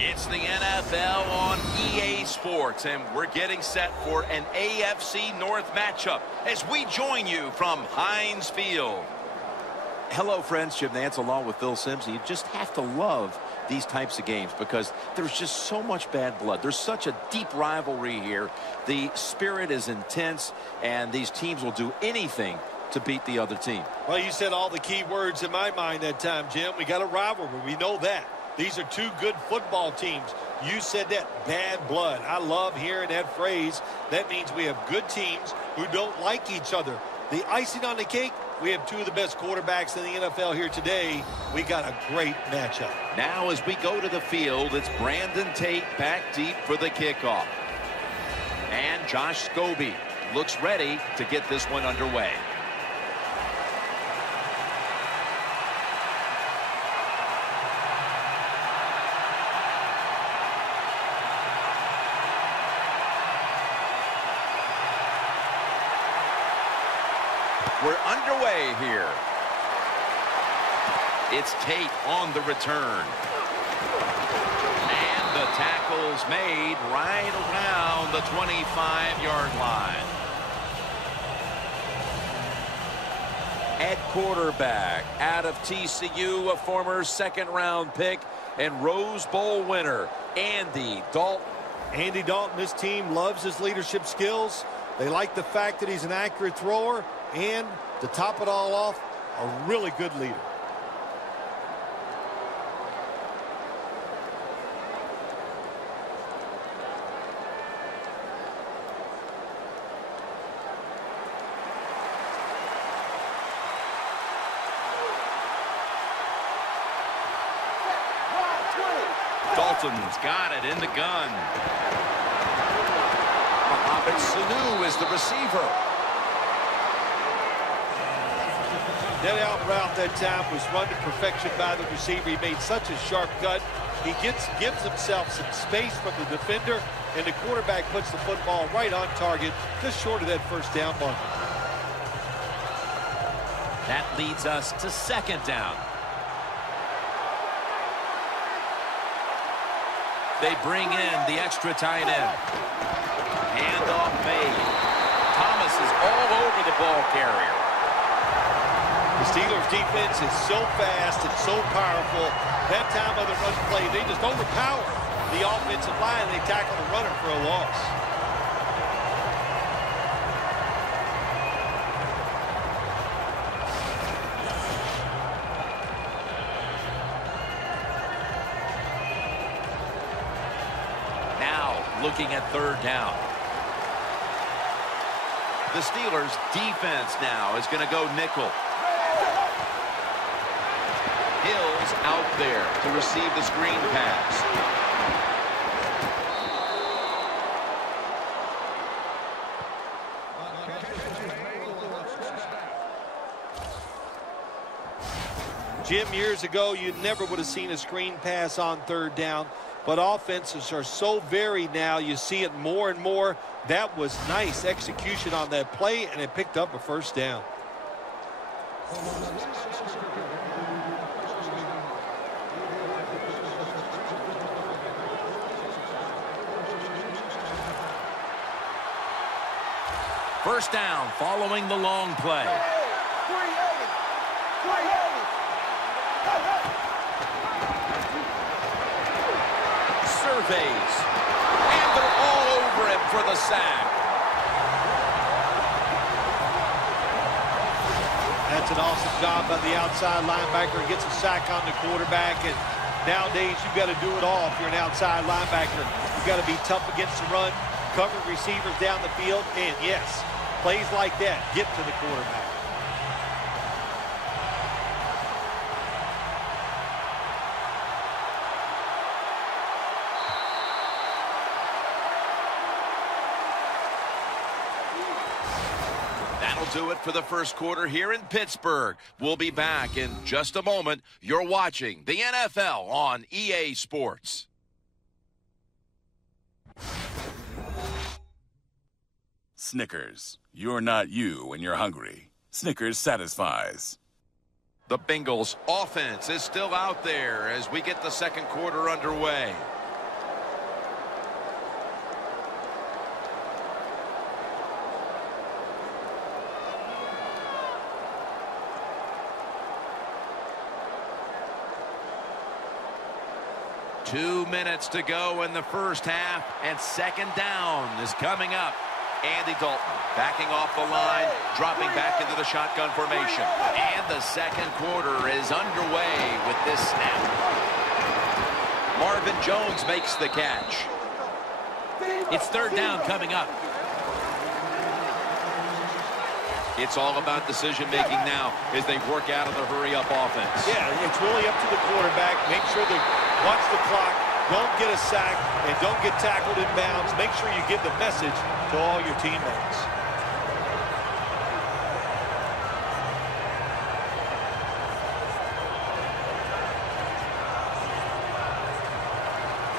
It's the NFL on EA Sports, and we're getting set for an AFC North matchup as we join you from Heinz Field. Hello, friends. Jim Nance along with Phil Simms. You just have to love these types of games because there's just so much bad blood. There's such a deep rivalry here. The spirit is intense, and these teams will do anything to beat the other team. Well, you said all the key words in my mind that time, Jim. We got a rivalry. We know that. These are two good football teams. You said that, bad blood. I love hearing that phrase. That means we have good teams who don't like each other. The icing on the cake, we have two of the best quarterbacks in the NFL here today. We got a great matchup. Now as we go to the field, it's Brandon Tate back deep for the kickoff. And Josh Scobie looks ready to get this one underway. We're underway here. It's Tate on the return. And the tackle's made right around the 25-yard line. At quarterback, out of TCU, a former second-round pick and Rose Bowl winner, Andy Dalton. Andy Dalton, this team loves his leadership skills. They like the fact that he's an accurate thrower. And to top it all off, a really good leader. Dalton's got it in the gun. Mohamed Sanu is the receiver. That out route that time was run to perfection by the receiver. He made such a sharp cut. He gives himself some space from the defender, and the quarterback puts the football right on target, just short of that first down marker. That leads us to second down. They bring in the extra tight end. Handoff made. Thomas is all over the ball carrier. The Steelers' defense is so fast and so powerful. That time of the run play, they just overpower the offensive line. They tackle the runner for a loss. Now looking at third down. The Steelers' defense now is going to go nickel. Hill's out there to receive the screen pass. Jim, years ago, you never would have seen a screen pass on third down, but offenses are so varied now. You see it more and more. That was nice execution on that play, and it picked up a first down. First down following the long play. Surveys. And they're all over him for the sack. That's an awesome job by the outside linebacker. Gets a sack on the quarterback. And nowadays, you've got to do it all if you're an outside linebacker. You've got to be tough against the run, cover receivers down the field, and yes, plays like that get to the quarterback. That'll do it for the first quarter here in Pittsburgh. We'll be back in just a moment. You're watching the NFL on EA Sports. Snickers. You're not you when you're hungry. Snickers satisfies. The Bengals offense is still out there as we get the second quarter underway. 2 minutes to go in the first half, and second down is coming up. Andy Dalton backing off the line, dropping back into the shotgun formation. And the second quarter is underway with this snap. Marvin Jones makes the catch. It's third down coming up. It's all about decision-making now as they work out of the hurry-up offense. Yeah, it's really up to the quarterback. Make sure to watch the clock, don't get a sack, and don't get tackled in bounds. Make sure you give the message to all your teammates.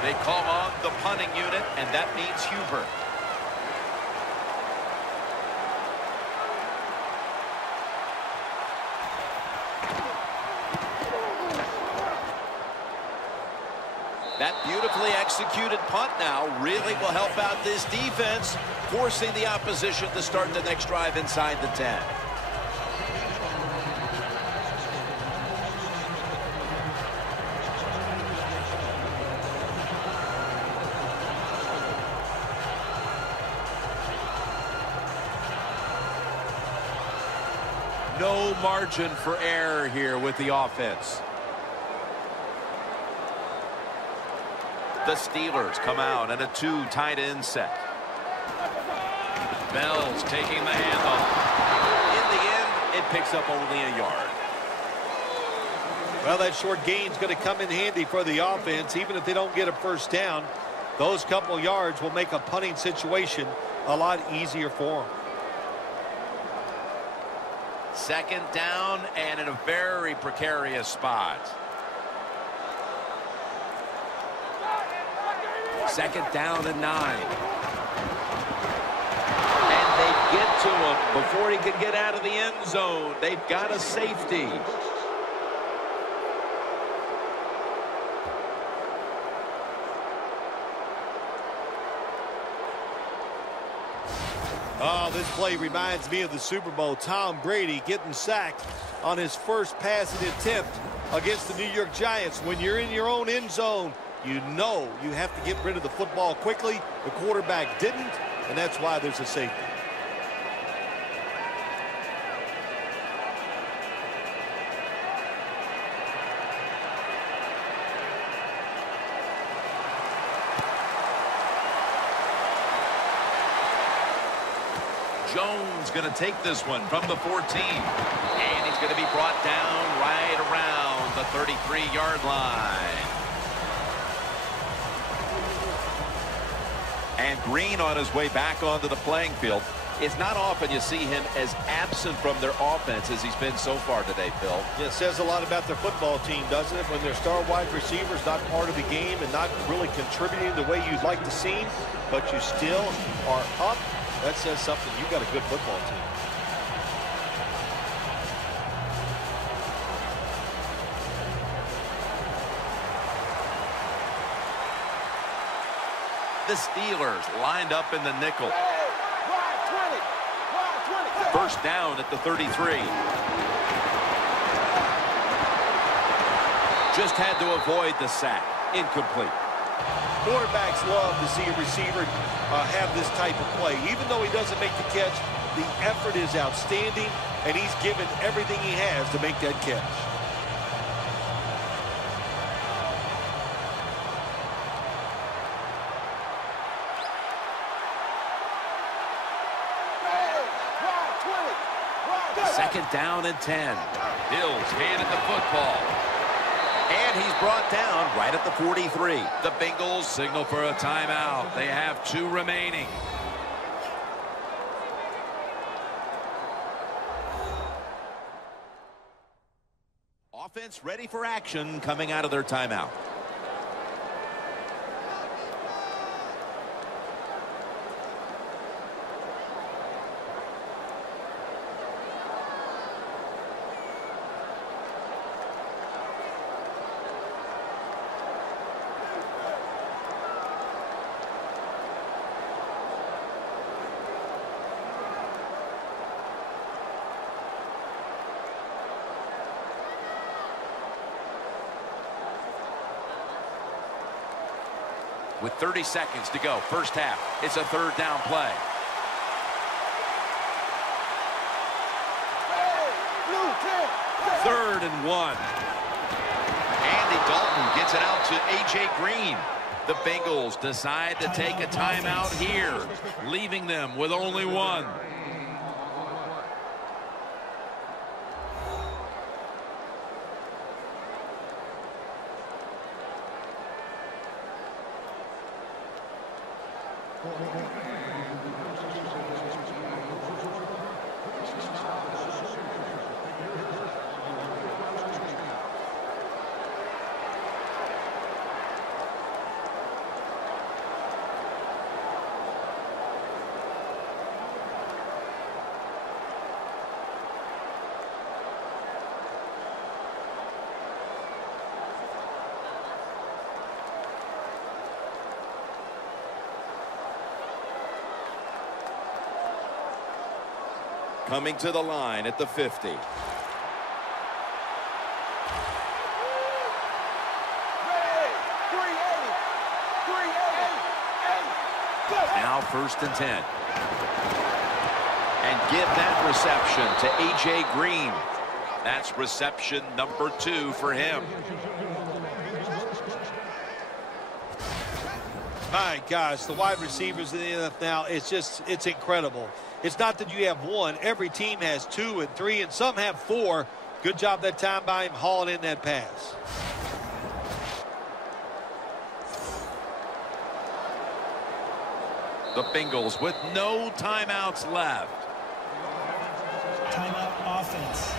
They call on the punting unit, and that means Huber. That beautifully executed punt now really will help out this defense, forcing the opposition to start the next drive inside the 10. No margin for error here with the offense. The Steelers come out in a 2 tight end set. Bell's taking the handoff. In the end, it picks up only a yard. Well, that short gain's going to come in handy for the offense. Even if they don't get a first down, those couple yards will make a punting situation a lot easier for them. Second down and in a very precarious spot. Second down and 9. And they get to him before he can get out of the end zone. They've got a safety. Oh, this play reminds me of the Super Bowl. Tom Brady getting sacked on his first passing attempt against the New York Giants. When you're in your own end zone, you know you have to get rid of the football quickly. The quarterback didn't, and that's why there's a safety. Jones going to take this one from the 14. And he's going to be brought down right around the 33-yard line. And Green on his way back onto the playing field. It's not often you see him as absent from their offense as he's been so far today, Phil. Yeah, it says a lot about their football team, doesn't it? When their star wide receivers not part of the game and not really contributing the way you'd like to see, but you still are up. That says something. You've got a good football team. The Steelers lined up in the nickel. First down at the 33. Just had to avoid the sack. Incomplete. Quarterbacks love to see a receiver have this type of play. Even though he doesn't make the catch, the effort is outstanding, and he's given everything he has to make that catch. Second down and 10. Bills handed the football. And he's brought down right at the 43. The Bengals signal for a timeout. They have 2 remaining. Offense ready for action coming out of their timeout. With 30 seconds to go, first half, it's a third down play. Third and 1. Andy Dalton gets it out to A.J. Green. The Bengals decide to take a timeout here, leaving them with only one. Coming to the line at the 50. Now first and 10. And give that reception to A.J. Green. That's reception number 2 for him. My gosh, the wide receivers in the NFL now, it's incredible. It's not that you have one. Every team has 2 and 3, and some have 4. Good job that time by him hauling in that pass. The Bengals with no timeouts left. Timeout offense.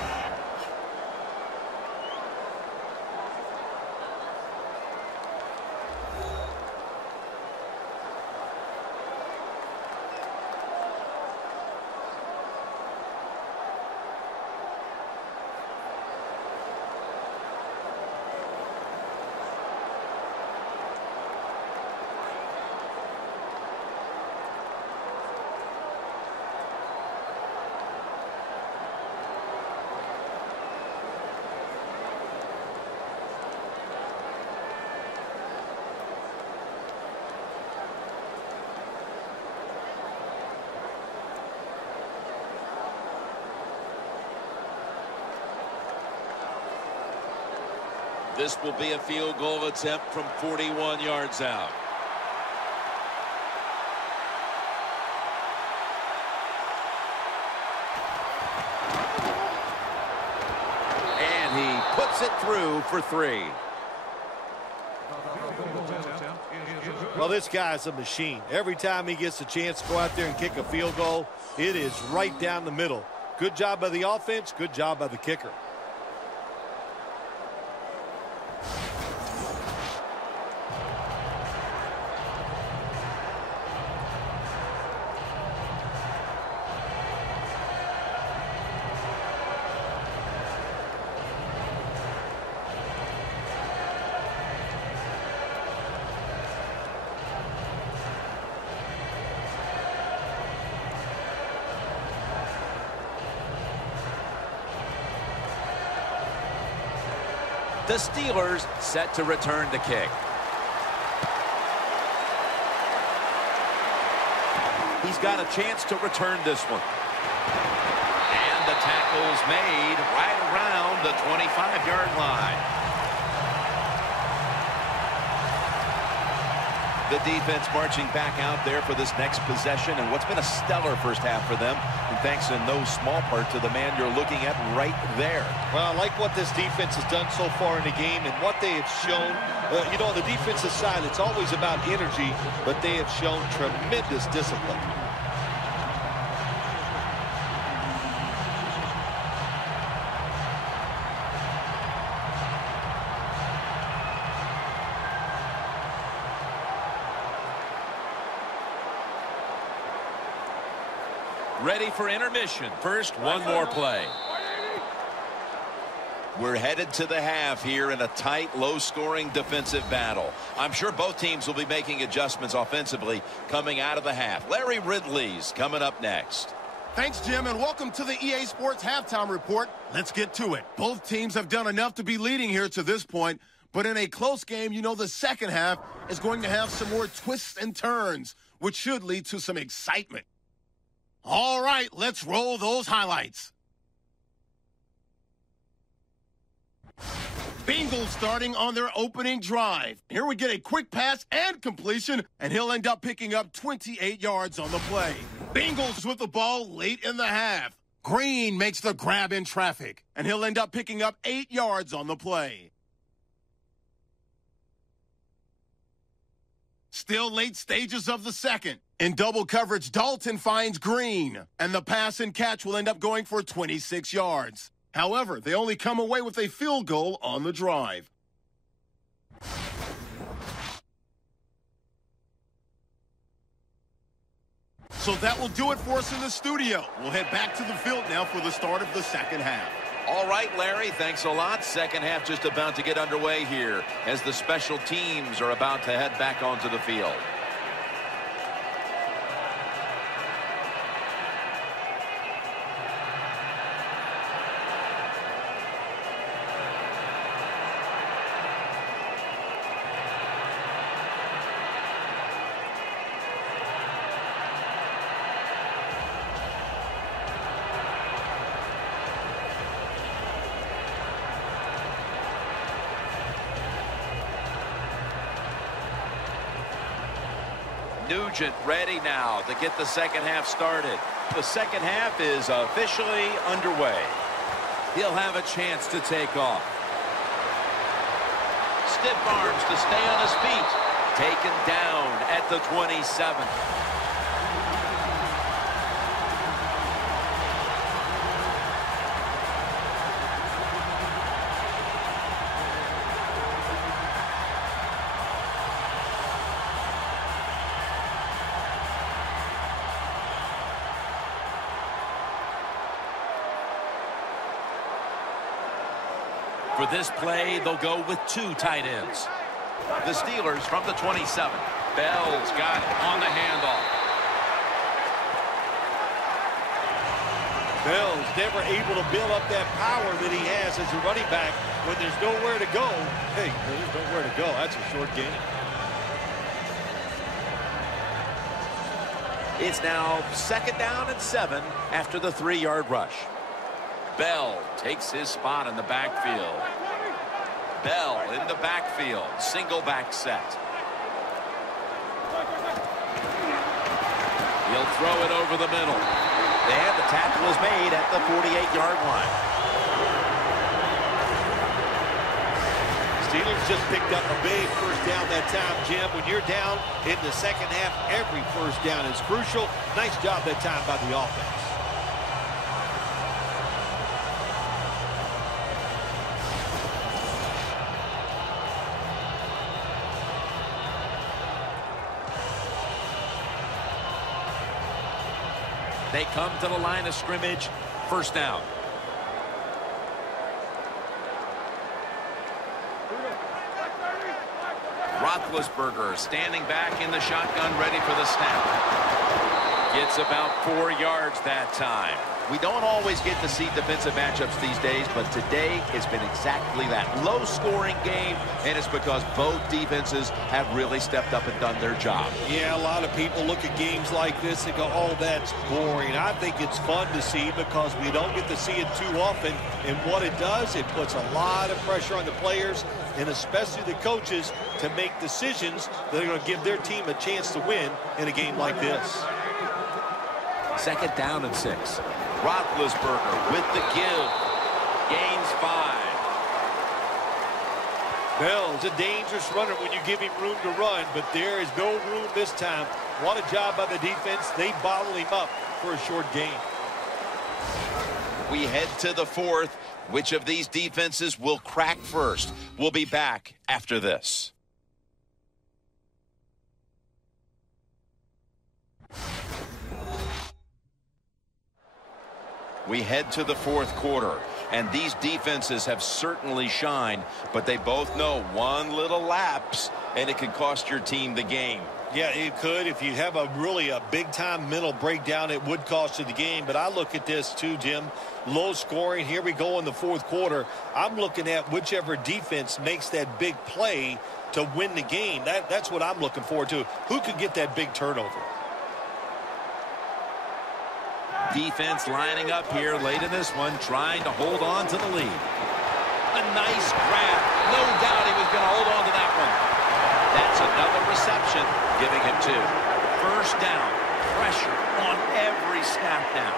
This will be a field goal attempt from 41 yards out. And he puts it through for 3. Well, this guy's a machine. Every time he gets a chance to go out there and kick a field goal, it is right down the middle. Good job by the offense, good job by the kicker. The Steelers set to return the kick. He's got a chance to return this one. And the tackle's made right around the 25-yard line. The defense marching back out there for this next possession, and what's been a stellar first half for them, and thanks in no small part to the man you're looking at right there. Well, I like what this defense has done so far in the game and what they have shown. You know, on the defensive side, it's always about energy, but they have shown tremendous discipline. Ready for intermission. First, one more play. We're headed to the half here in a tight, low-scoring defensive battle. I'm sure both teams will be making adjustments offensively coming out of the half. Larry Ridley's coming up next. Thanks, Jim, and welcome to the EA Sports Halftime Report. Let's get to it. Both teams have done enough to be leading here to this point, But in a close game, you know the second half is going to have some more twists and turns, which should lead to some excitement. All right, let's roll those highlights. Bengals starting on their opening drive. Here we get a quick pass and completion, and he'll end up picking up 28 yards on the play. Bengals with the ball late in the half. Green makes the grab in traffic, and he'll end up picking up 8 yards on the play. Still late stages of the second. In double coverage, Dalton finds Green, and the pass and catch will end up going for 26 yards. However, they only come away with a field goal on the drive. So that will do it for us in the studio. We'll head back to the field now for the start of the second half. All right, Larry, thanks a lot. Second half just about to get underway here as the special teams are about to head back onto the field. Nugent ready now to get the second half started. The second half is officially underway. He'll have a chance to take off. Stiff arms to stay on his feet. Taken down at the 27. For this play, they'll go with 2 tight ends. The Steelers from the 27. Bell's got it on the handoff. Bell's never able to build up that power that he has as a running back when there's nowhere to go. Hey, there's nowhere to go. That's a short game. It's now 2nd down and 7 after the 3-yard rush. Bell takes his spot in the backfield. Bell in the backfield. Single back set. He'll throw it over the middle. And the tackle is made at the 48-yard line. Steelers just picked up a big first down that time, Jim. When you're down in the second half, every first down is crucial. Nice job that time by the offense. They come to the line of scrimmage. First down. Roethlisberger standing back in the shotgun, ready for the snap. Gets about 4 yards that time. We don't always get to see defensive matchups these days, but today has been exactly that. Low-scoring game, and it's because both defenses have really stepped up and done their job. Yeah, a lot of people look at games like this and go, oh, that's boring. I think it's fun to see because we don't get to see it too often. And what it does, it puts a lot of pressure on the players and especially the coaches to make decisions that are going to give their team a chance to win in a game like this. 2nd down and 6. Roethlisberger with the give. Gains 5. Bell's a dangerous runner when you give him room to run, but there is no room this time. What a job by the defense. They bottle him up for a short gain. We head to the 4th. Which of these defenses will crack first? We'll be back after this. We head to the 4th quarter. And these defenses have certainly shined, but they both know one little lapse, and it could cost your team the game. Yeah, it could. If you have a big-time mental breakdown, it would cost you the game. But I look at this too, Jim. Low scoring. Here we go in the fourth quarter. I'm looking at whichever defense makes that big play to win the game. That's what I'm looking forward to. Who could get that big turnover? Defense lining up here late in this one, trying to hold on to the lead. A nice grab. No doubt he was going to hold on to that one. That's another reception, giving him 2. First down. Pressure on every snap now.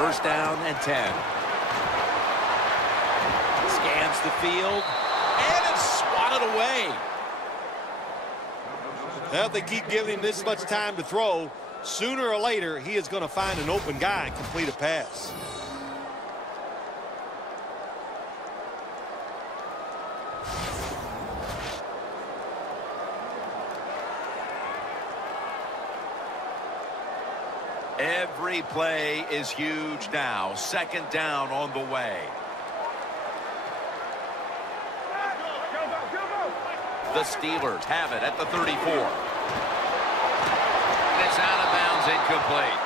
First down and 10. Scans the field, and it's swatted away. Well, if they keep giving him this much time to throw, sooner or later, he is going to find an open guy and complete a pass. Every play is huge now. Second down on the way. The Steelers have it at the 34. It's out of bounds, incomplete.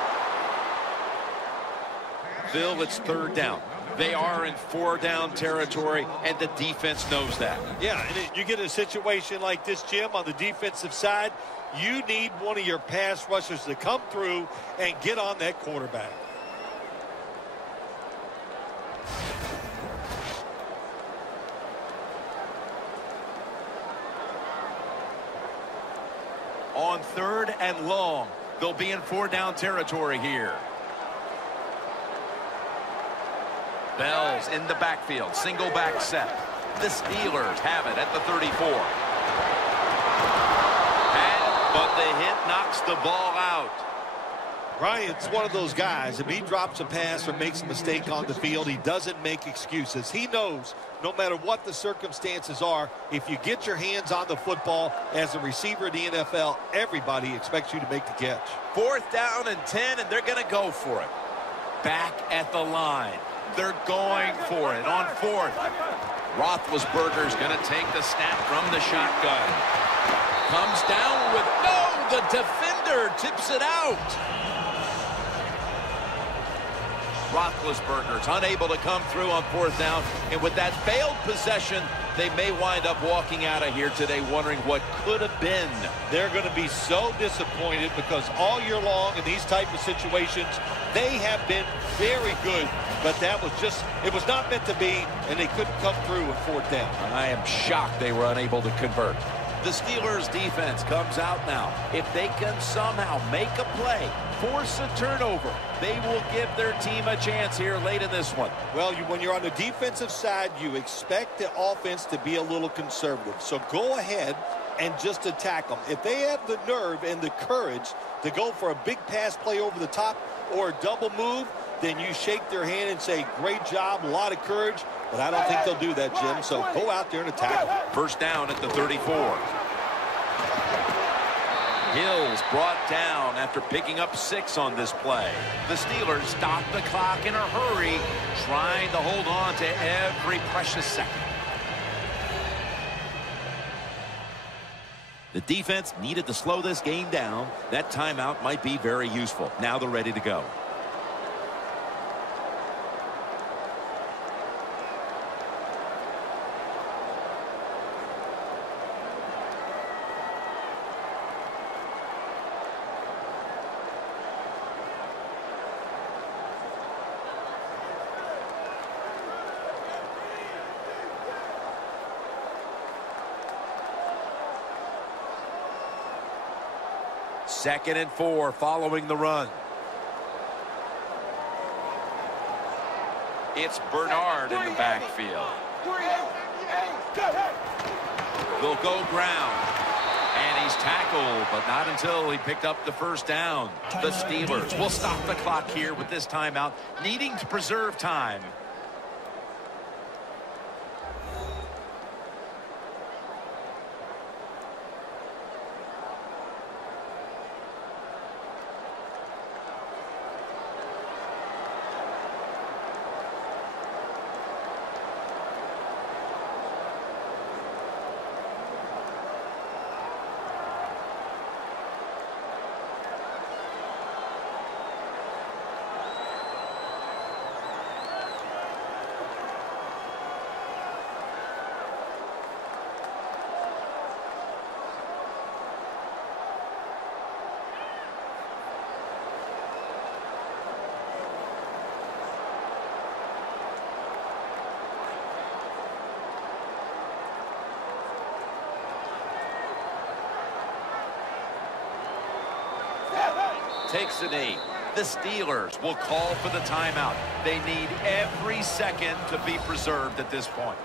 Phil, it's third down. They are in 4-down territory, and the defense knows that. Yeah, and you get a situation like this, Jim, on the defensive side, you need one of your pass rushers to come through and get on that quarterback. On 3rd and long, they'll be in 4-down territory here. Bell's in the backfield, single back set. The Steelers have it at the 34. But the hit knocks the ball out. Bryant's one of those guys. If he drops a pass or makes a mistake on the field, he doesn't make excuses. He knows no matter what the circumstances are, if you get your hands on the football as a receiver in the NFL, everybody expects you to make the catch. 4th down and 10, and they're going to go for it. Back at the line. They're going for it on 4th. Roethlisberger's going to take the snap from the shotgun. Comes down with, no, the defender tips it out. Roethlisberger's unable to come through on 4th down, and with that failed possession, they may wind up walking out of here today wondering what could have been. They're going to be so disappointed because all year long in these type of situations, they have been very good, but that was just, it was not meant to be, and they couldn't come through with 4th down. I am shocked they were unable to convert. The Steelers defense comes out now. If they can somehow make a play, force a turnover, they will give their team a chance here late in this one. Well, when you're on the defensive side, you expect the offense to be a little conservative. So go ahead and just attack them. If they have the nerve and the courage to go for a big pass play over the top or a double move, then you shake their hand and say, great job, a lot of courage. But I don't think they'll do that, Jim. So go out there and attack them. First down at the 34. Hill's brought down after picking up 6 on this play. The Steelers stop the clock in a hurry, trying to hold on to every precious second. The defense needed to slow this game down. That timeout might be very useful. Now they're ready to go. Second and 4 following the run. It's Bernard in the backfield. They'll go ground. And he's tackled, but not until he picked up the first down. The Steelers will stop the clock here with this timeout, needing to preserve time. takes a knee. The Steelers will call for the timeout. They need every second to be preserved at this point.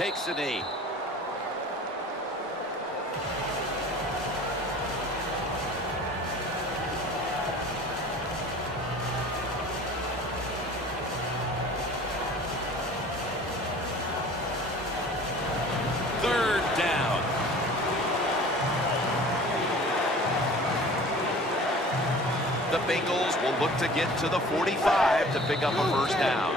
Takes a knee. Third down. The Bengals will look to get to the 45 to pick up a first down.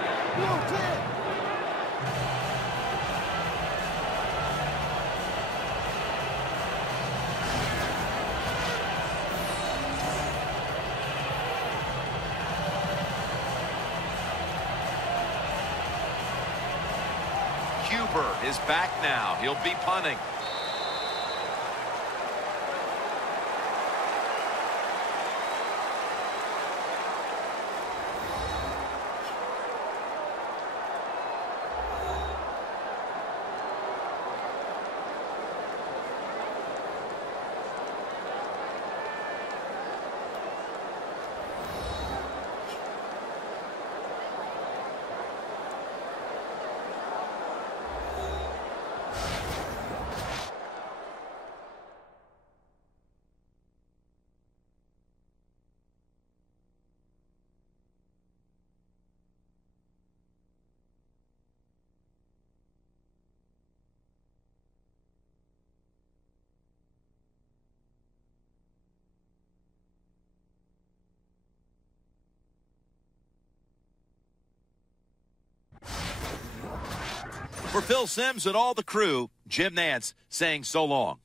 Is back now. He'll be punting. For Phil Simms and all the crew, Jim Nantz saying so long.